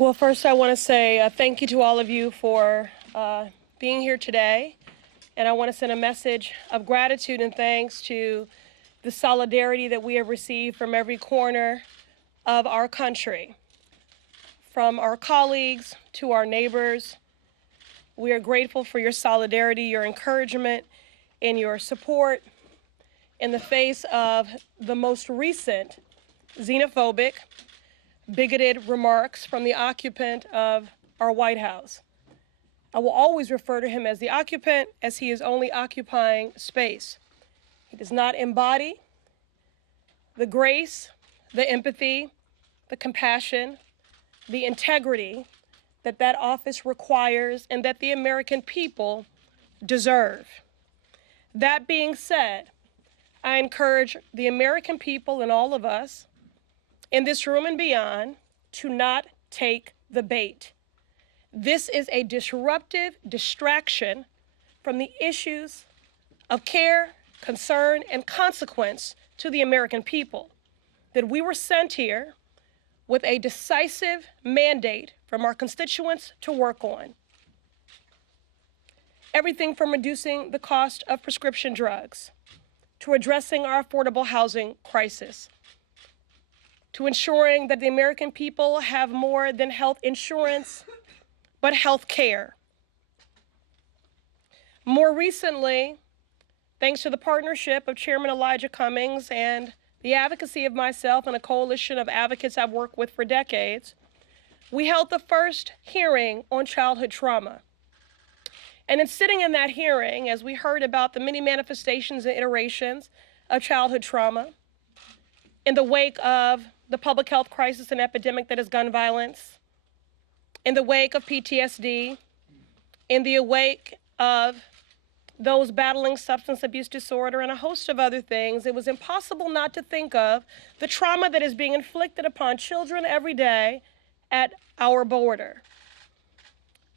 Well, first I want to say thank you to all of you for being here today. And I want to send a message of gratitude and thanks to the solidarity that we have received from every corner of our country, from our colleagues to our neighbors. We are grateful for your solidarity, your encouragement, and your support in the face of the most recent xenophobic, bigoted remarks from the occupant of our White House. I will always refer to him as the occupant, as he is only occupying space. He does not embody the grace, the empathy, the compassion, the integrity that that office requires and that the American people deserve. That being said, I encourage the American people and all of us in this room and beyond to not take the bait. This is a disruptive distraction from the issues of care, concern, and consequence to the American people. That we were sent here with a decisive mandate from our constituents to work on. Everything from reducing the cost of prescription drugs, to addressing our affordable housing crisis, to ensuring that the American people have more than health insurance, but health care. More recently, thanks to the partnership of Chairman Elijah Cummings and the advocacy of myself and a coalition of advocates I've worked with for decades, we held the first hearing on childhood trauma. And in sitting in that hearing, as we heard about the many manifestations and iterations of childhood trauma, in the wake of the public health crisis and epidemic that is gun violence, in the wake of PTSD, in the wake of those battling substance abuse disorder and a host of other things, it was impossible not to think of the trauma that is being inflicted upon children every day at our border.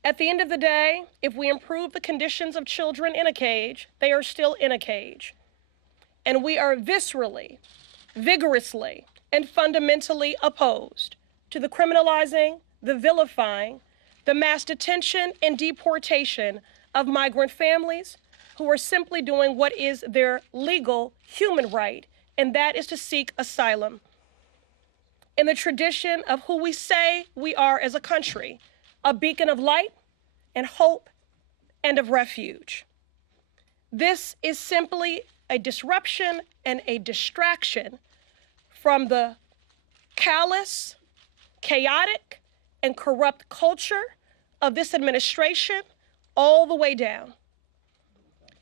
At the end of the day, if we improve the conditions of children in a cage, they are still in a cage. And we are viscerally, vigorously, and fundamentally opposed to the criminalizing, the vilifying, the mass detention and deportation of migrant families who are simply doing what is their legal human right, and that is to seek asylum. In the tradition of who we say we are as a country, a beacon of light and hope and of refuge. This is simply a disruption and a distraction from the callous, chaotic, and corrupt culture of this administration all the way down.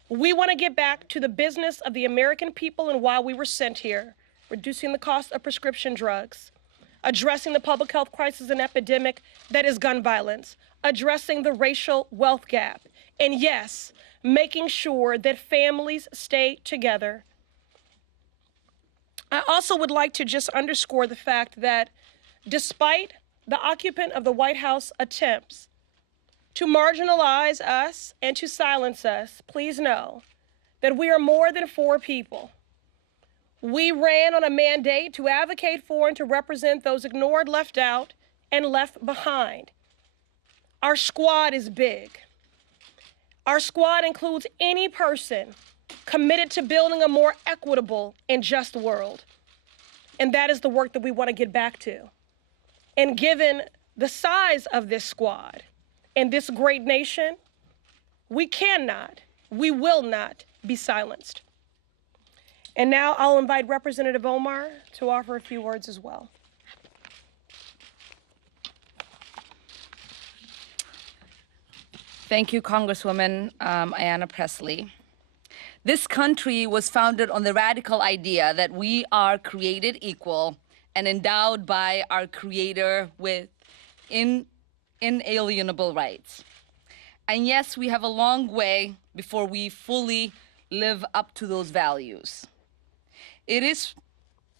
We want to get back to the business of the American people and why we were sent here, reducing the cost of prescription drugs, addressing the public health crisis and epidemic that is gun violence, addressing the racial wealth gap, and yes, making sure that families stay together. I also would like to just underscore the fact that despite the occupant of the White House attempts to marginalize us and to silence us, please know that we are more than four people. We ran on a mandate to advocate for and to represent those ignored, left out, and left behind. Our squad is big. Our squad includes any person committed to building a more equitable and just world. And that is the work that we want to get back to. And given the size of this squad and this great nation, we will not be silenced. And now I'll invite Representative Omar to offer a few words as well. Thank you, Congresswoman Ayanna Pressley. This country was founded on the radical idea that we are created equal and endowed by our Creator with inalienable rights. And yes, we have a long way before we fully live up to those values. It is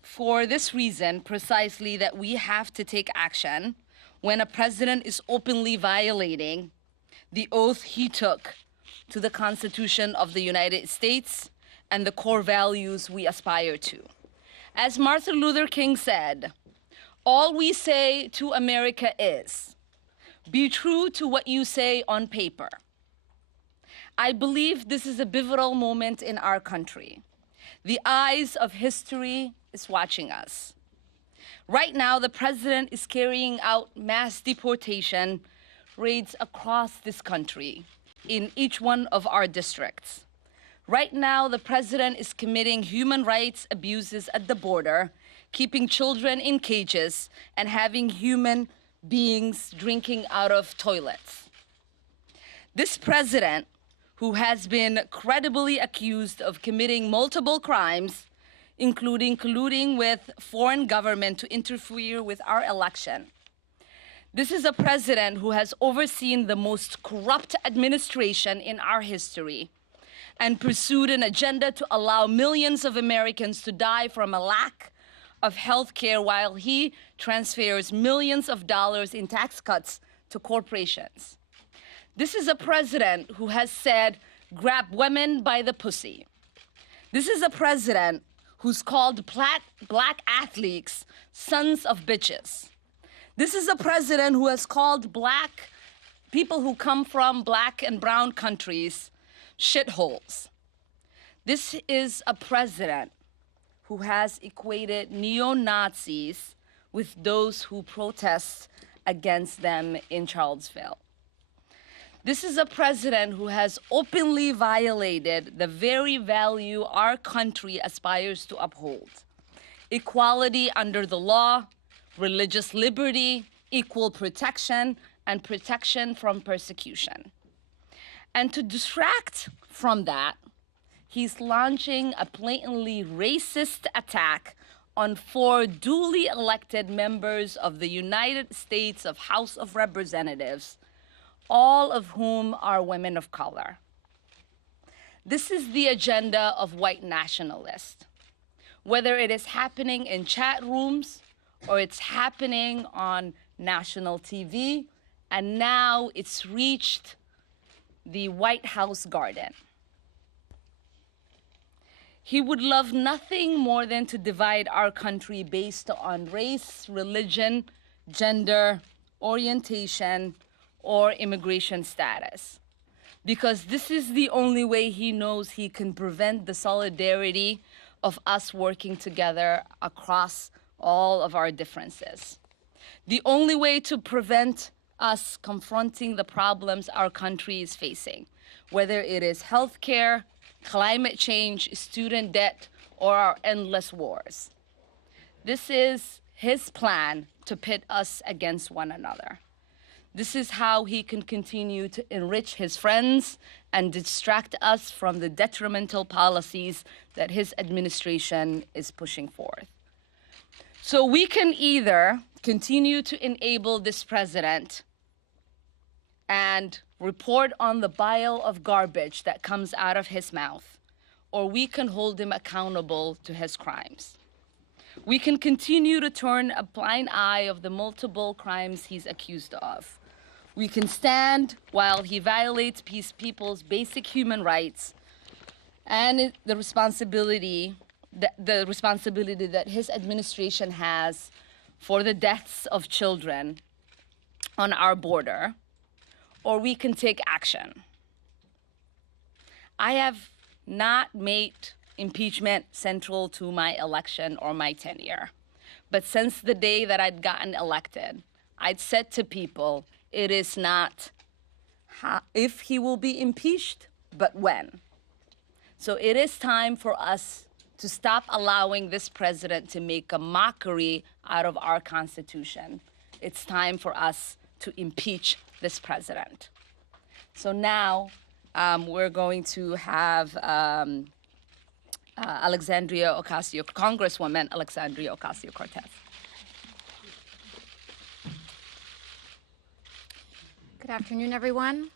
for this reason precisely that we have to take action when a president is openly violating the oath he took to the Constitution of the United States and the core values we aspire to. As Martin Luther King said, All we say to America is, be true to what you say on paper. I believe this is a pivotal moment in our country. The eyes of history is watching us. Right now, the president is carrying out mass deportation raids across this country in each one of our districts. Right now, the president is committing human rights abuses at the border, keeping children in cages, and having human beings drinking out of toilets. This president, who has been credibly accused of committing multiple crimes, including colluding with foreign government to interfere with our election. This is a president who has overseen the most corrupt administration in our history and pursued an agenda to allow millions of Americans to die from a lack of health care while he transfers millions of dollars in tax cuts to corporations. This is a president who has said, grab women by the pussy. This is a president who's called black athletes sons of bitches. This is a president who has called black people who come from black and brown countries shitholes. This is a president who has equated neo-Nazis with those who protest against them in Charlottesville. This is a president who has openly violated the very value our country aspires to uphold: equality under the law, religious liberty, equal protection, and protection from persecution. And to distract from that, he's launching a blatantly racist attack on 4 duly elected members of the United States House of Representatives, all of whom are women of color. This is the agenda of white nationalists. Whether it is happening in chat rooms or it's happening on national TV, and now it's reached the White House garden. He would love nothing more than to divide our country based on race, religion, gender, orientation, or immigration status, because this is the only way he knows he can prevent the solidarity of us working together across all of our differences. The only way to prevent us confronting the problems our country is facing, whether it is healthcare, climate change, student debt, or our endless wars. This is his plan to pit us against one another. This is how he can continue to enrich his friends and distract us from the detrimental policies that his administration is pushing forth. So we can either continue to enable this president and report on the bile of garbage that comes out of his mouth, or we can hold him accountable to his crimes. We can continue to turn a blind eye of the multiple crimes he's accused of. We can stand while he violates people's basic human rights and the responsibility that his administration has for the deaths of children on our border, or we can take action. I have not made impeachment central to my election or my tenure, but since the day that I'd gotten elected, I'd said to people, it is not if he will be impeached, but when. So it is time for us to stop allowing this president to make a mockery out of our Constitution. It's time for us to impeach this president. So now we're going to have Congresswoman Alexandria Ocasio-Cortez. Good afternoon, everyone.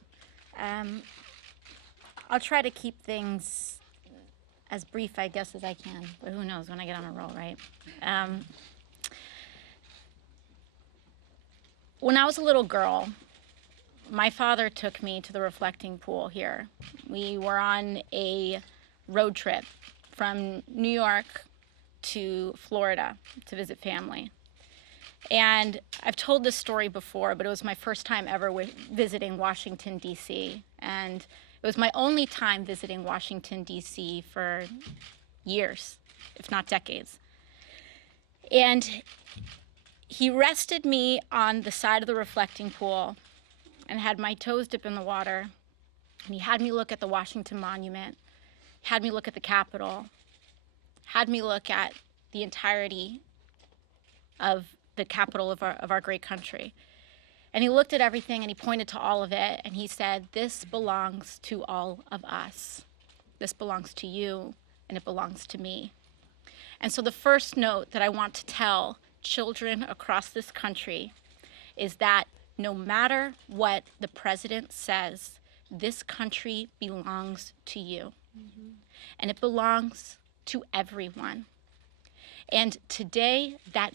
I'll try to keep things as brief, I guess, as I can, but who knows when I get on a roll, right? When I was a little girl, my father took me to the reflecting pool here. We were on a road trip from New York to Florida to visit family. And I've told this story before, but it was my first time ever visiting Washington, D.C. And it was my only time visiting Washington, D.C. for years, if not decades. And he rested me on the side of the reflecting pool and had my toes dip in the water. And he had me look at the Washington Monument, had me look at the Capitol, had me look at the entirety of the capital of our great country. And he looked at everything and he pointed to all of it and he said, "This belongs to all of us. This belongs to you and it belongs to me." And so the first note that I want to tell children across this country is that no matter what the president says, this country belongs to you. Mm-hmm. And it belongs to everyone. And today, that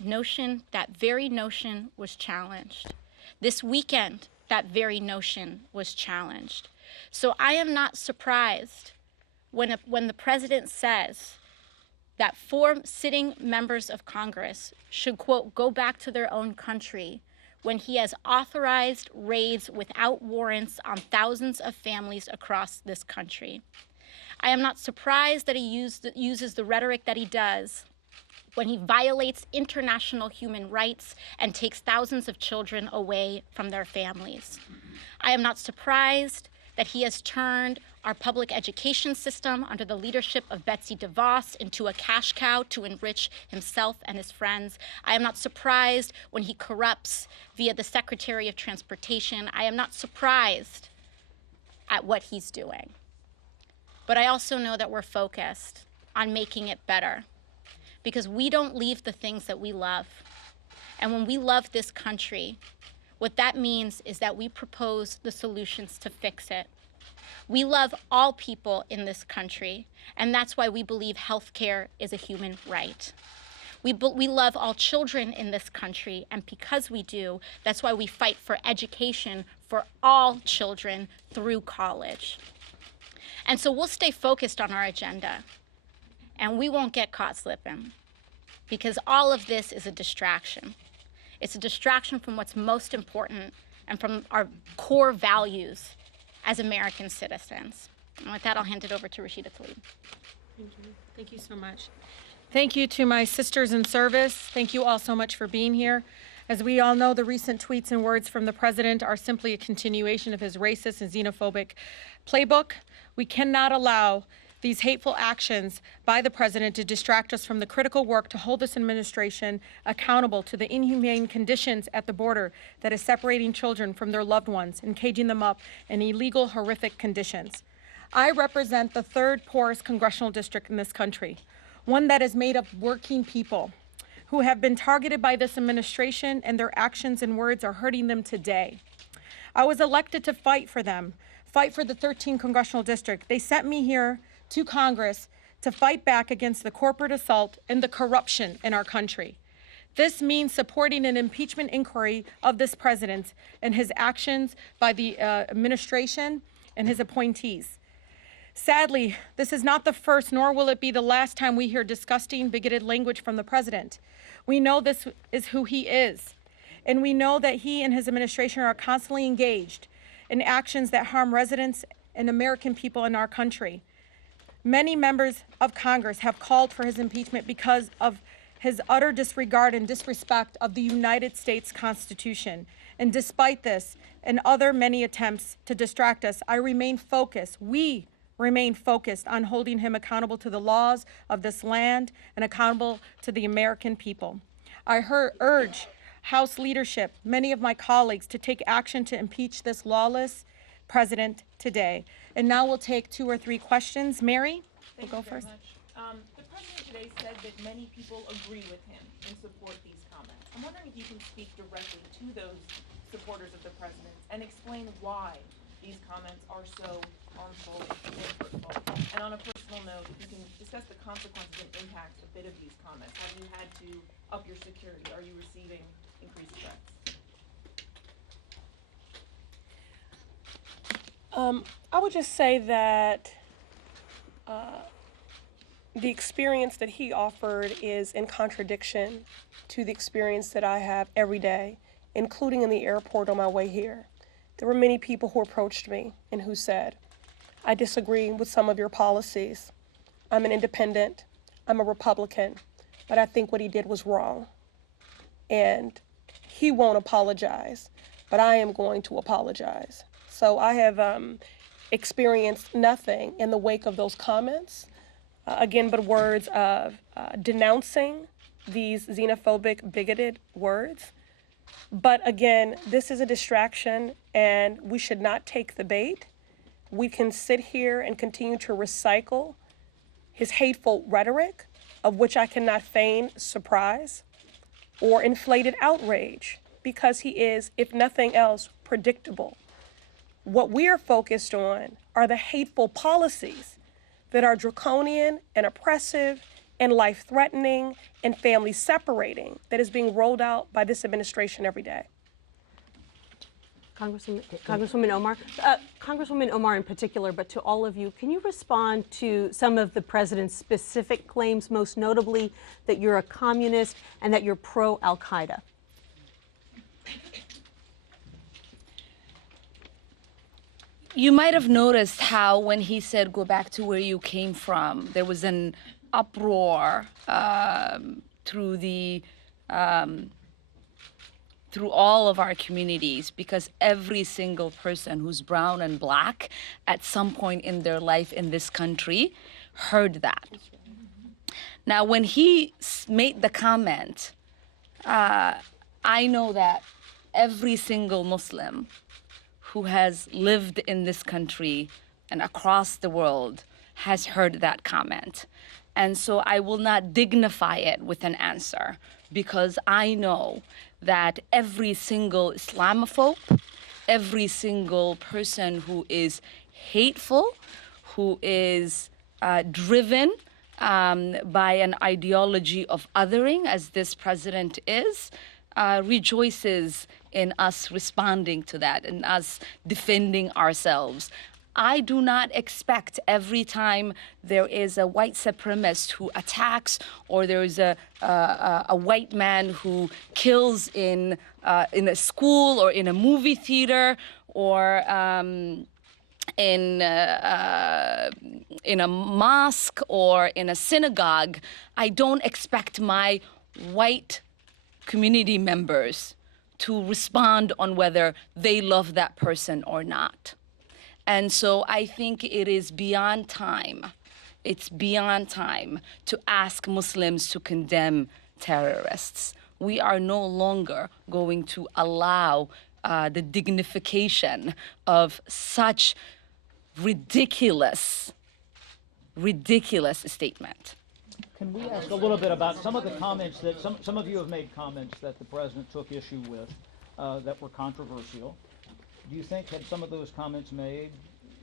very notion was challenged. This weekend, that very notion was challenged. So I am not surprised when the president says that 4 sitting members of Congress should, quote, go back to their own country when he has authorized raids without warrants on thousands of families across this country. I am not surprised that he uses the rhetoric that he does when he violates international human rights and takes thousands of children away from their families. I am not surprised that he has turned our public education system under the leadership of Betsy DeVos into a cash cow to enrich himself and his friends. I am not surprised when he corrupts via the Secretary of Transportation. I am not surprised at what he's doing. But I also know that we're focused on making it better, because we don't leave the things that we love. And when we love this country, what that means is that we propose the solutions to fix it. We love all people in this country, and that's why we believe healthcare is a human right. We love all children in this country, and because we do, that's why we fight for education for all children through college. And so we'll stay focused on our agenda. And we won't get caught slipping, because all of this is a distraction. It's a distraction from what's most important and from our core values as American citizens. And with that, I'll hand it over to Rashida Tlaib. Thank you. Thank you so much. Thank you to my sisters in service. Thank you all so much for being here. As we all know, the recent tweets and words from the president are simply a continuation of his racist and xenophobic playbook. We cannot allow these hateful actions by the president to distract us from the critical work to hold this administration accountable to the inhumane conditions at the border that is separating children from their loved ones and caging them up in illegal, horrific conditions. I represent the 3rd poorest congressional district in this country, one that is made of working people who have been targeted by this administration, and their actions and words are hurting them today. I was elected to fight for them, fight for the 13th congressional district. They sent me here to Congress to fight back against the corporate assault and the corruption in our country. This means supporting an impeachment inquiry of this president and his actions by the administration and his appointees. Sadly, this is not the first, nor will it be the last time we hear disgusting, bigoted language from the president. We know this is who he is, and we know that he and his administration are constantly engaged in actions that harm residents and American people in our country. Many members of Congress have called for his impeachment because of his utter disregard and disrespect of the United States Constitution. And despite this and other many attempts to distract us, I remain focused. We remain focused on holding him accountable to the laws of this land and accountable to the American people. I urge House leadership, many of my colleagues, to take action to impeach this lawless president today. And now we'll take 2 or 3 questions. Mary, we'll go first. The president today said that many people agree with him and support these comments. I'm wondering if you can speak directly to those supporters of the president and explain why these comments are so harmful and hurtful. And on a personal note, if you can discuss the consequences and impacts a bit of these comments. Have you had to up your security? Are you receiving increased threats? I would just say that the experience that he offered is in contradiction to the experience that I have every day, including in the airport on my way here. There were many people who approached me and who said, I disagree with some of your policies. I'm an independent, I'm a Republican, but I think what he did was wrong. And he won't apologize, but I am going to apologize. So I have experienced nothing in the wake of those comments, again, but words of denouncing these xenophobic, bigoted words. But again, this is a distraction and we should not take the bait. We can sit here and continue to recycle his hateful rhetoric, of which I cannot feign surprise or inflated outrage, because he is, if nothing else, predictable. What we are focused on are the hateful policies that are draconian and oppressive and life-threatening and family-separating that is being rolled out by this administration every day. Congresswoman Omar. Congresswoman Omar in particular, but to all of you, can you respond to some of the president's specific claims, most notably that you're a communist and that you're pro-Al-Qaeda? You might have noticed how when he said, go back to where you came from, there was an uproar through all of our communities, because every single person who's brown and black at some point in their life in this country heard that. Now, when he made the comment, I know that every single Muslim who has lived in this country and across the world has heard that comment. And so I will not dignify it with an answer, because I know that every single Islamophobe, every single person who is hateful, who is driven by an ideology of othering, as this president is, rejoices in us responding to that and us defending ourselves. I do not expect every time there is a white supremacist who attacks, or there is a white man who kills in a school or in a movie theater or in a mosque or in a synagogue. I don't expect my white community members to respond on whether they love that person or not. And so I think it is beyond time. It's beyond time to ask Muslims to condemn terrorists. We are no longer going to allow the dignification of such ridiculous statement. Can we ask a little bit about some of the comments that some of you have made comments that the president took issue with that were controversial? Do you think, had some of those comments made,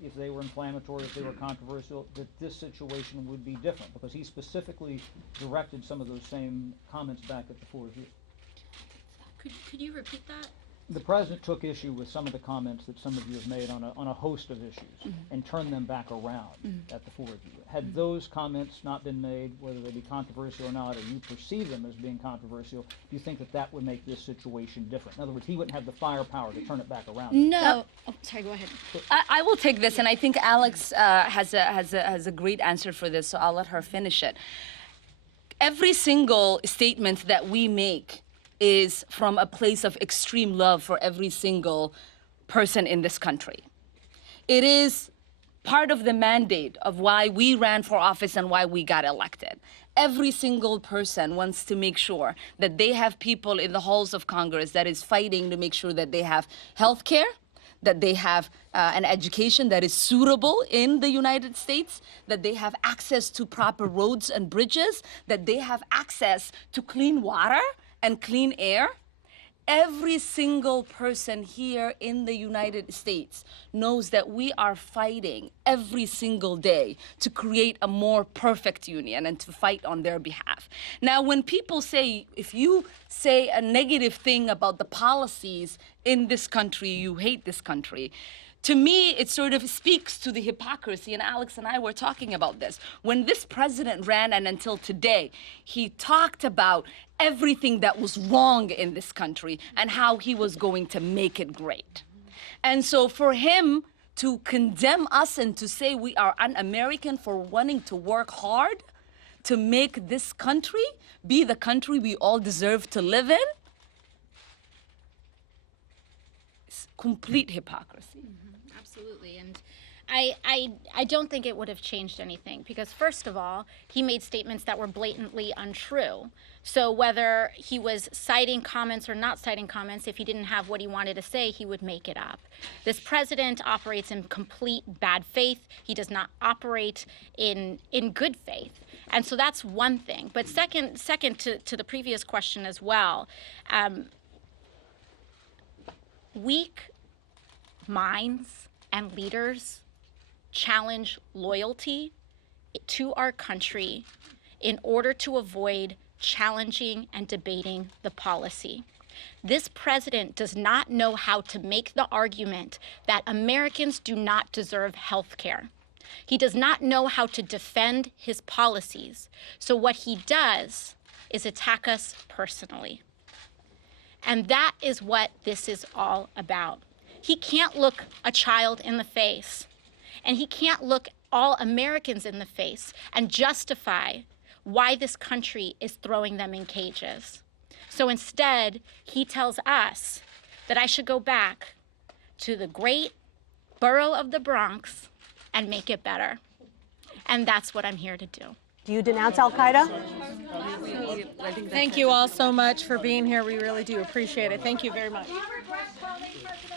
if they were inflammatory, if they were controversial, that this situation would be different? Because he specifically directed some of those same comments back at the floor here. Could you repeat that? The president took issue with some of the comments that some of you have made on a host of issues and turned them back around at the floor. Had those comments not been made, whether they be controversial or not, or you perceive them as being controversial, do you think that that would make this situation different? In other words, he wouldn't have the firepower to turn it back around. No. Oh, sorry, go ahead. I will take this, and I think Alex has a great answer for this, so I'll let her finish it. Every single statement that we make is from a place of extreme love for every single person in this country. It is part of the mandate of why we ran for office and why we got elected. Every single person wants to make sure that they have people in the halls of Congress that is fighting to make sure that they have health care, that they have an education that is suitable in the United States, that they have access to proper roads and bridges, that they have access to clean water and clean air. Every single person here in the United States knows that we are fighting every single day to create a more perfect union and to fight on their behalf. Now, when people say, if you say a negative thing about the policies in this country, you hate this country, to me, it sort of speaks to the hypocrisy, and Alex and I were talking about this. When this president ran, and until today, he talked about everything that was wrong in this country and how he was going to make it great. And so for him to condemn us and to say we are un-American for wanting to work hard to make this country be the country we all deserve to live in, it's complete hypocrisy. Absolutely. And I don't think it would have changed anything because, first of all, he made statements that were blatantly untrue. So whether he was citing comments or not citing comments, if he didn't have what he wanted to say, he would make it up. This president operates in complete bad faith. He does not operate in good faith. And so that's one thing. But second to the previous question as well, weak minds and leaders challenge loyalty to our country in order to avoid challenging and debating the policy. This president does not know how to make the argument that Americans do not deserve health care. He does not know how to defend his policies. So what he does is attack us personally. And that is what this is all about. He can't look a child in the face, and he can't look all Americans in the face and justify why this country is throwing them in cages. So instead, he tells us that I should go back to the great borough of the Bronx and make it better. And that's what I'm here to do. Do you denounce Al-Qaeda? Thank you all so much for being here. We really do appreciate it. Thank you very much. Do you regret calling President